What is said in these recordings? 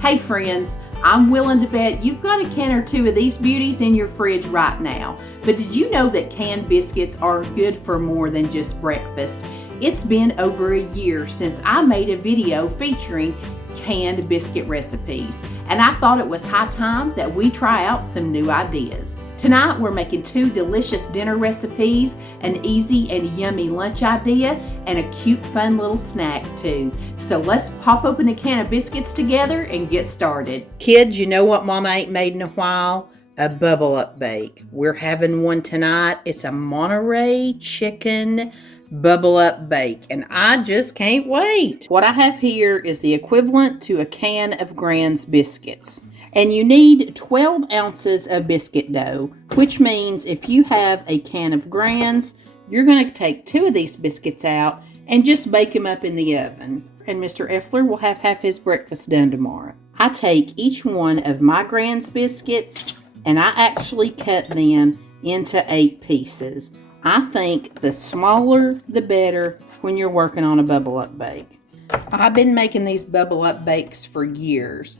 Hey friends, I'm willing to bet you've got a can or two of these beauties in your fridge right now. But did you know that canned biscuits are good for more than just breakfast? It's been over a year since I made a video featuring canned biscuit recipes, and I thought it was high time that we try out some new ideas. Tonight we're making two delicious dinner recipes, an easy and yummy lunch idea, and a cute fun little snack too. So let's pop open a can of biscuits together and get started. Kids, you know what Mama ain't made in a while? A bubble up bake. We're having one tonight. It's a Monterey chicken bubble up bake, and I just can't wait. What I have here is the equivalent to a can of Grand's biscuits. And you need 12 ounces of biscuit dough, which means if you have a can of Grand's, you're going to take 2 of these biscuits out and just bake them up in the oven. And Mr. Effler will have half his breakfast done tomorrow. I take each one of my Grand's biscuits and I actually cut them into 8 pieces. I think the smaller the better when you're working on a bubble up bake. I've been making these bubble up bakes for years,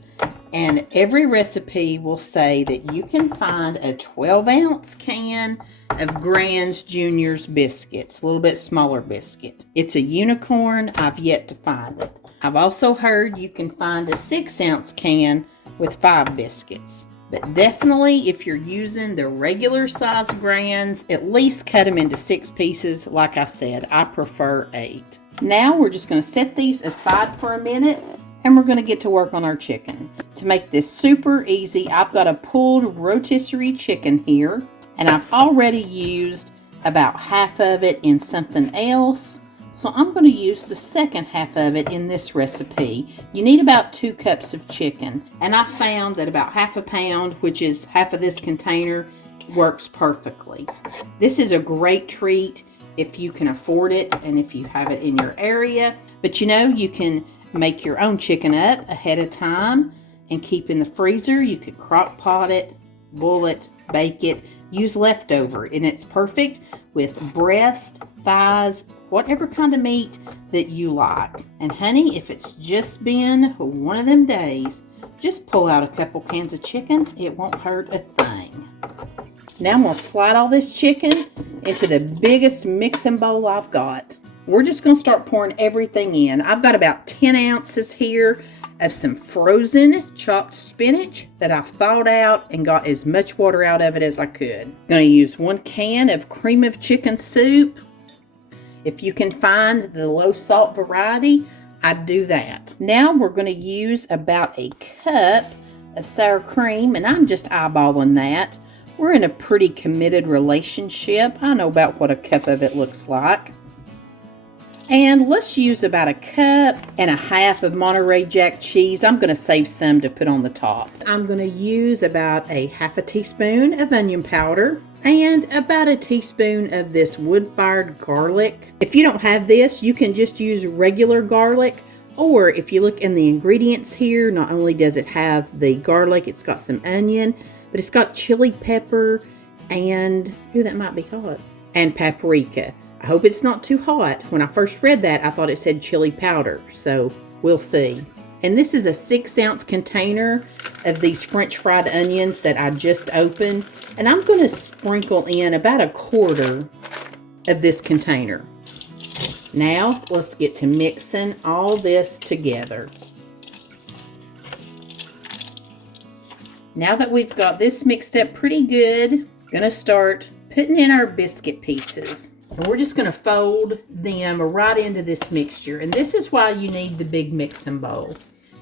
and every recipe will say that you can find a 12-ounce can of Grand's Junior's biscuits, a little bit smaller biscuit. It's a unicorn. I've yet to find it. I've also heard you can find a 6-ounce can with 5 biscuits. But definitely, if you're using the regular size Grand's, at least cut them into 6 pieces. Like I said, I prefer 8. Now we're just going to set these aside for a minute, and we're going to get to work on our chicken. To make this super easy, I've got a pulled rotisserie chicken here, and I've already used about half of it in something else. So I'm going to use the second half of it in this recipe. You need about 2 cups of chicken, and I found that about half a pound, which is half of this container, works perfectly. This is a great treat if you can afford it and if you have it in your area. But you know, you can make your own chicken up ahead of time and keep in the freezer. You could crock pot it, boil it, bake it, use leftover, and it's perfect with breast, thighs, whatever kind of meat that you like. And honey, if it's just been one of them days, just pull out a couple cans of chicken. It won't hurt a thing. Now I'm going to slide all this chicken into the biggest mixing bowl I've got. We're just going to start pouring everything in. I've got about 10 ounces here of some frozen chopped spinach that I've thawed out and got as much water out of it as I could. I'm going to use 1 can of cream of chicken soup. If you can find the low salt variety, I'd do that. Now we're going to use about a cup of sour cream, and I'm just eyeballing that. We're in a pretty committed relationship. I know about what a cup of it looks like. And let's use about a cup and a half of Monterey Jack cheese. I'm going to save some to put on the top. I'm going to use about a half a teaspoon of onion powder and about a teaspoon of this wood-fired garlic. If you don't have this, you can just use regular garlic. Or if you look in the ingredients here, not only does it have the garlic, it's got some onion, but it's got chili pepper and, that might be hot, and paprika. I hope it's not too hot. When I first read that, I thought it said chili powder, so we'll see. And this is a 6-ounce container of these French fried onions that I just opened, and I'm going to sprinkle in about 1/4 of this container. Now, let's get to mixing all this together. Now that we've got this mixed up pretty good, I'm going to start putting in our biscuit pieces. And we're just going to fold them right into this mixture. And this is why you need the big mixing bowl.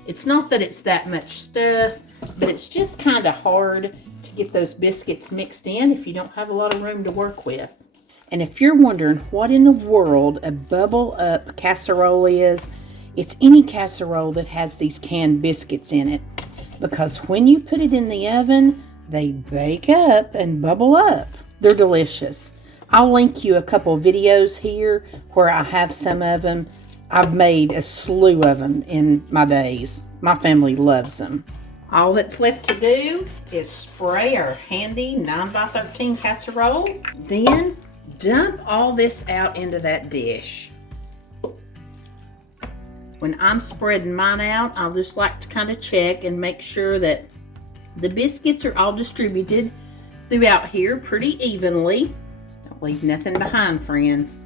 It's not that it's that much stuff, but it's just kind of hard to get those biscuits mixed in if you don't have a lot of room to work with. And if you're wondering what in the world a bubble up casserole is, it's any casserole that has these canned biscuits in it. Because when you put it in the oven, they bake up and bubble up. They're delicious. I'll link you a couple videos here where I have some of them. I've made a slew of them in my days. My family loves them. All that's left to do is spray our handy 9x13 casserole. Then dump all this out into that dish. When I'm spreading mine out, I'll just like to kind of check and make sure that the biscuits are all distributed throughout here pretty evenly. Don't leave nothing behind, friends.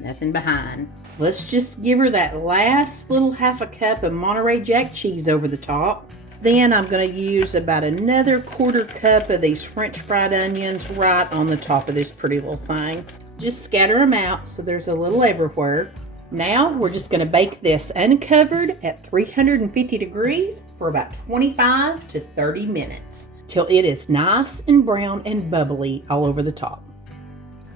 Nothing behind. Let's just give her that last little half a cup of Monterey Jack cheese over the top. Then I'm going to use about another 1/4 cup of these French fried onions right on the top of this pretty little thing. Just scatter them out so there's a little everywhere. Now we're just going to bake this uncovered at 350 degrees for about 25 to 30 minutes till it is nice and brown and bubbly all over the top.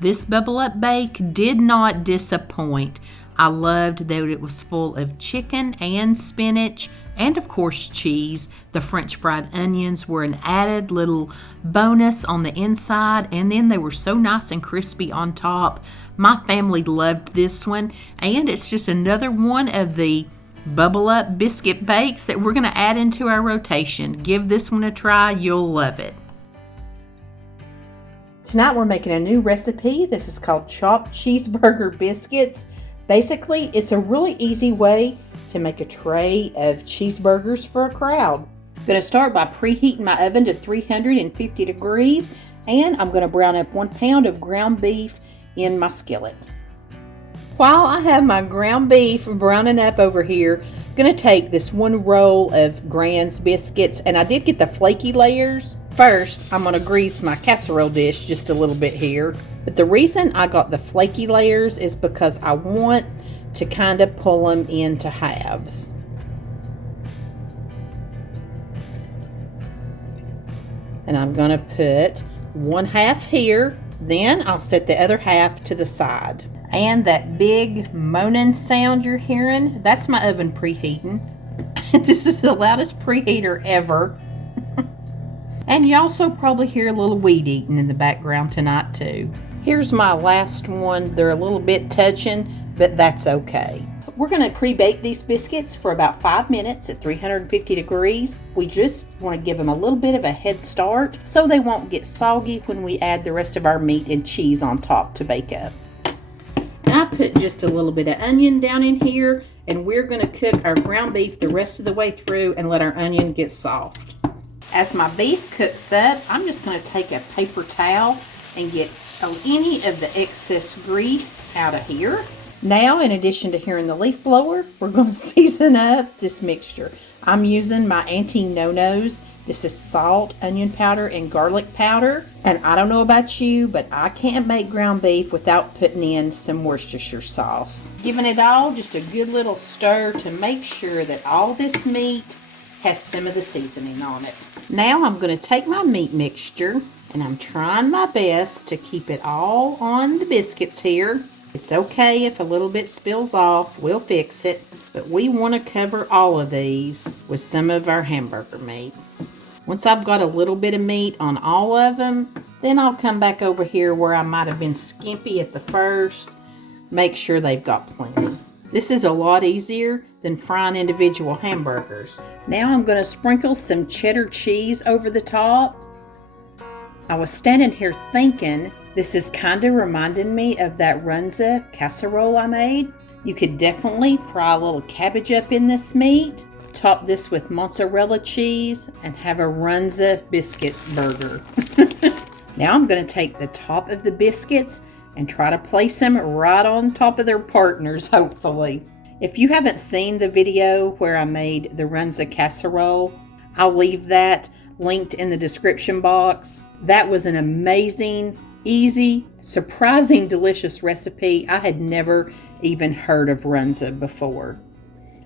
This bubble up bake did not disappoint. I loved that it was full of chicken and spinach and of course cheese. The French fried onions were an added little bonus on the inside, and then they were so nice and crispy on top. My family loved this one, and it's just another one of the bubble up biscuit bakes that we're going to add into our rotation. Give this one a try, you'll love it. Tonight we're making a new recipe. This is called chopped cheeseburger biscuits. Basically, it's a really easy way to make a tray of cheeseburgers for a crowd. I'm going to start by preheating my oven to 350 degrees, and I'm going to brown up 1 pound of ground beef in my skillet. While I have my ground beef browning up over here, I'm going to take this 1 roll of Grand's biscuits, and I did get the flaky layers. First, I'm going to grease my casserole dish just a little bit here. But the reason I got the flaky layers is because I want to kind of pull them into halves. And I'm going to put 1/2 here. Then I'll set the other half to the side. And that big moaning sound you're hearing, that's my oven preheating. This is the loudest preheater ever. And you also probably hear a little weed eating in the background tonight too. Here's my last one. They're a little bit touching, but that's okay. We're going to pre-bake these biscuits for about 5 minutes at 350 degrees. We just want to give them a little bit of a head start so they won't get soggy when we add the rest of our meat and cheese on top to bake up. And I put just a little bit of onion down in here, and we're going to cook our ground beef the rest of the way through and let our onion get soft. As my beef cooks up, I'm just going to take a paper towel and get any of the excess grease out of here. Now, in addition to here in the leaf blower, we're going to season up this mixture. I'm using my Auntie Nono's. This is salt, onion powder, and garlic powder. And I don't know about you, but I can't make ground beef without putting in some Worcestershire sauce. Giving it all just a good little stir to make sure that all this meat has some of the seasoning on it. Now I'm going to take my meat mixture, and I'm trying my best to keep it all on the biscuits here. It's okay if a little bit spills off, we'll fix it, but we want to cover all of these with some of our hamburger meat. Once I've got a little bit of meat on all of them, then I'll come back over here where I might have been skimpy at the first, make sure they've got plenty. This is a lot easier than frying individual hamburgers. Now I'm going to sprinkle some cheddar cheese over the top. I was standing here thinking, this is kind of reminding me of that runza casserole I made. You could definitely fry a little cabbage up in this meat, top this with mozzarella cheese, and have a runza biscuit burger. Now I'm going to take the top of the biscuits and try to place them right on top of their partners, hopefully. If you haven't seen the video where I made the runza casserole, I'll leave that linked in the description box. That was an amazing, easy, surprising, delicious recipe. I had never even heard of runza before.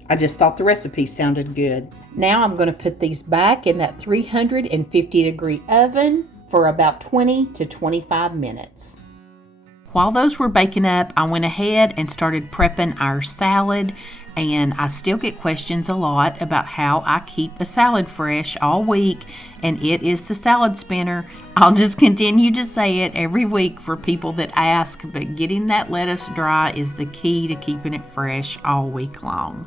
I just thought the recipe sounded good. Now I'm going to put these back in that 350 degree oven for about 20 to 25 minutes. While those were baking up, I went ahead and started prepping our salad, and I still get questions a lot about how I keep a salad fresh all week, and it is the salad spinner. I'll just continue to say it every week for people that ask, but getting that lettuce dry is the key to keeping it fresh all week long.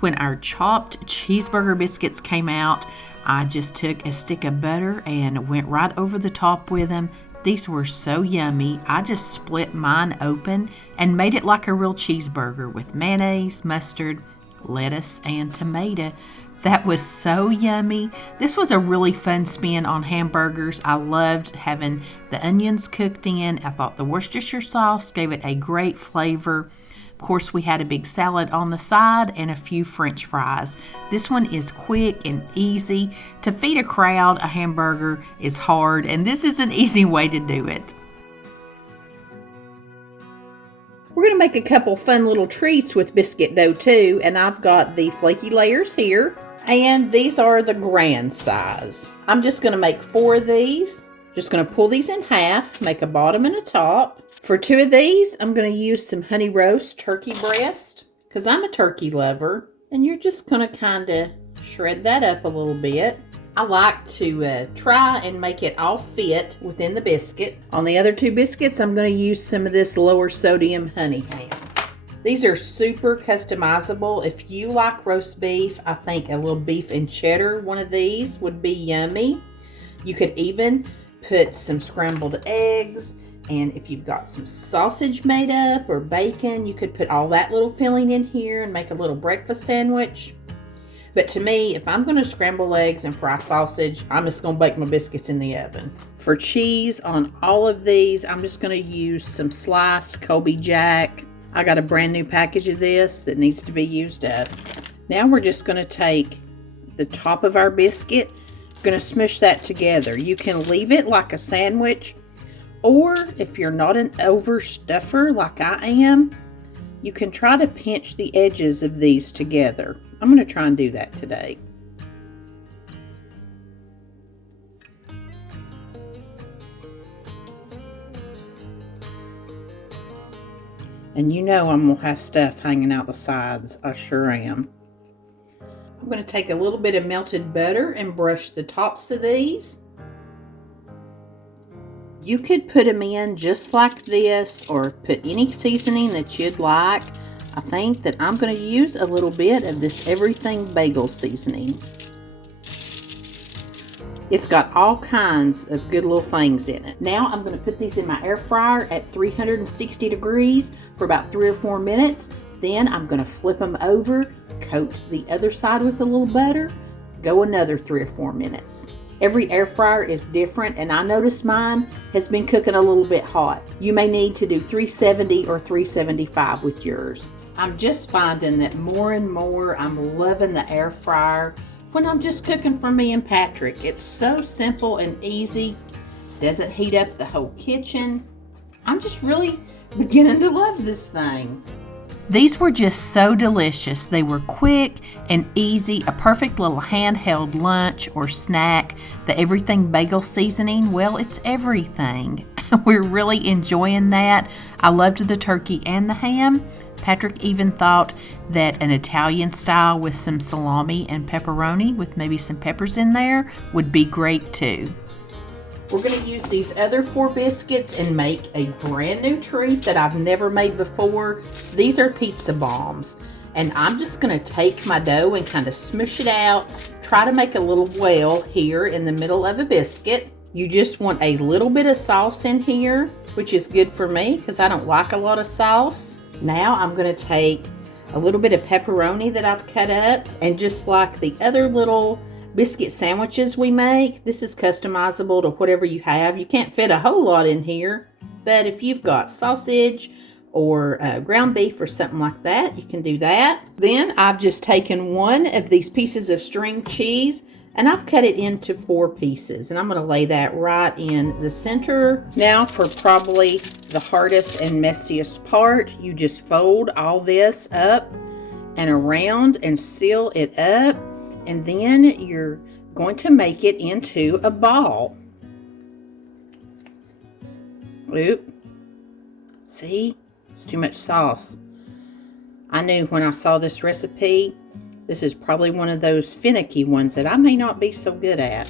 When our chopped cheeseburger biscuits came out, I just took a stick of butter and went right over the top with them. These were so yummy. I just split mine open and made it like a real cheeseburger with mayonnaise, mustard, lettuce, and tomato. That was so yummy. This was a really fun spin on hamburgers. I loved having the onions cooked in. I thought the Worcestershire sauce gave it a great flavor. Of course, we had a big salad on the side and a few French fries. This one is quick and easy. To feed a crowd a hamburger is hard, and this is an easy way to do it. We're going to make a couple fun little treats with biscuit dough too, and I've got the flaky layers here, and these are the grand size. I'm just going to make 4 of these. Just going to pull these in half, make a bottom and a top. For 2 of these, I'm going to use some honey roast turkey breast, because I'm a turkey lover, and you're just going to kind of shred that up a little bit. I like to try and make it all fit within the biscuit. On the other 2 biscuits, I'm going to use some of this lower sodium honey ham. These are super customizable. If you like roast beef, I think a little beef and cheddar, one of these would be yummy. You could even put some scrambled eggs, and if you've got some sausage made up or bacon, you could put all that little filling in here and make a little breakfast sandwich. But to me, if I'm going to scramble eggs and fry sausage, I'm just going to bake my biscuits in the oven. For cheese on all of these, I'm just going to use some sliced Colby Jack. I got a brand new package of this that needs to be used up. Now we're just going to take the top of our biscuit, going to smush that together. You can leave it like a sandwich, or if you're not an overstuffer like I am, you can try to pinch the edges of these together. I'm going to try and do that today. And you know I'm going to have stuff hanging out the sides. I sure am. I'm going to take a little bit of melted butter and brush the tops of these. You could put them in just like this, or put any seasoning that you'd like. I think that I'm going to use a little bit of this everything bagel seasoning. It's got all kinds of good little things in it. Now I'm going to put these in my air fryer at 360 degrees for about 3 or 4 minutes. Then I'm going to flip them over, coat the other side with a little butter, go another 3 or 4 minutes. Every air fryer is different, and I noticed mine has been cooking a little bit hot. You may need to do 370 or 375 with yours. I'm just finding that more and more I'm loving the air fryer when I'm just cooking for me and Patrick. It's so simple and easy. Doesn't heat up the whole kitchen. I'm just really beginning to love this thing. These were just so delicious. They were quick and easy, a perfect little handheld lunch or snack. The everything bagel seasoning, well, it's everything. We're really enjoying that. I loved the turkey and the ham. Patrick even thought that an Italian style with some salami and pepperoni with maybe some peppers in there would be great too. We're going to use these other 4 biscuits and make a brand new treat that I've never made before. These are pizza bombs. And I'm just going to take my dough and kind of smush it out. Try to make a little well here in the middle of a biscuit. You just want a little bit of sauce in here, which is good for me because I don't like a lot of sauce. Now I'm going to take a little bit of pepperoni that I've cut up, and just like the other little biscuit sandwiches we make, this is customizable to whatever you have. You can't fit a whole lot in here, but if you've got sausage or ground beef or something like that, you can do that. Then I've just taken one of these pieces of string cheese and I've cut it into 4 pieces, and I'm going to lay that right in the center. Now for probably the hardest and messiest part, you just fold all this up and around and seal it up, and then you're going to make it into a ball. Oop. See? It's too much sauce. I knew when I saw this recipe, this is probably one of those finicky ones that I may not be so good at.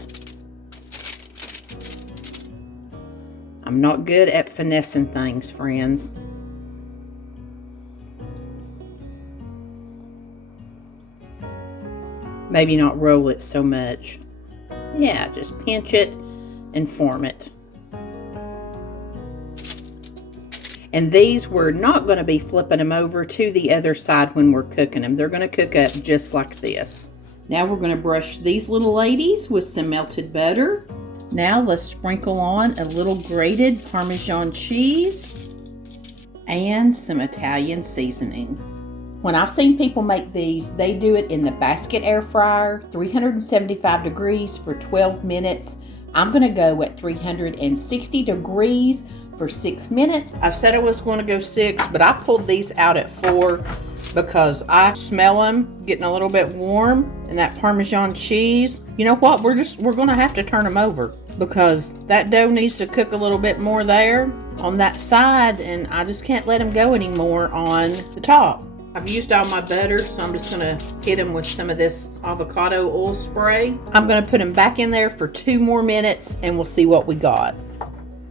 I'm not good at finessing things, friends. Maybe not roll it so much. Yeah, just pinch it and form it. And these, we're not going to be flipping them over to the other side when we're cooking them. They're going to cook up just like this. Now we're going to brush these little ladies with some melted butter. Now let's sprinkle on a little grated Parmesan cheese and some Italian seasoning. When I've seen people make these, they do it in the basket air fryer, 375 degrees for 12 minutes. I'm going to go at 360 degrees for 6 minutes. I said I was going to go 6, but I pulled these out at 4 because I smell them getting a little bit warm, and that Parmesan cheese. You know what? We're going to have to turn them over because that dough needs to cook a little bit more there on that side, and I just can't let them go anymore on the top. I've used all my butter, so I'm just going to hit them with some of this avocado oil spray. I'm going to put them back in there for 2 more minutes, and we'll see what we got.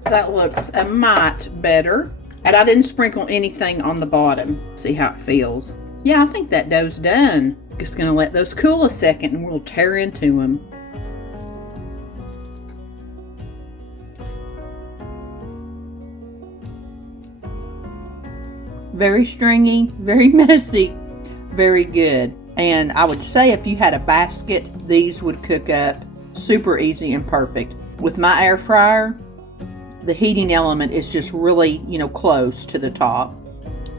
That looks a mite better. And I didn't sprinkle anything on the bottom. See how it feels. Yeah, I think that dough's done. Just going to let those cool a second, and we'll tear into them. Very stringy, very messy, very good. And I would say if you had a basket, these would cook up super easy and perfect. With my air fryer, the heating element is just really, close to the top.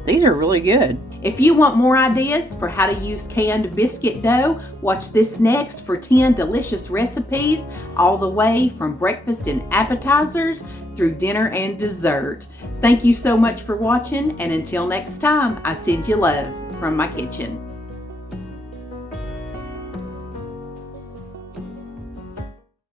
These are really good. If you want more ideas for how to use canned biscuit dough, watch this next for 10 delicious recipes, all the way from breakfast and appetizers through dinner and dessert. Thank you so much for watching, and until next time, I send you love from my kitchen.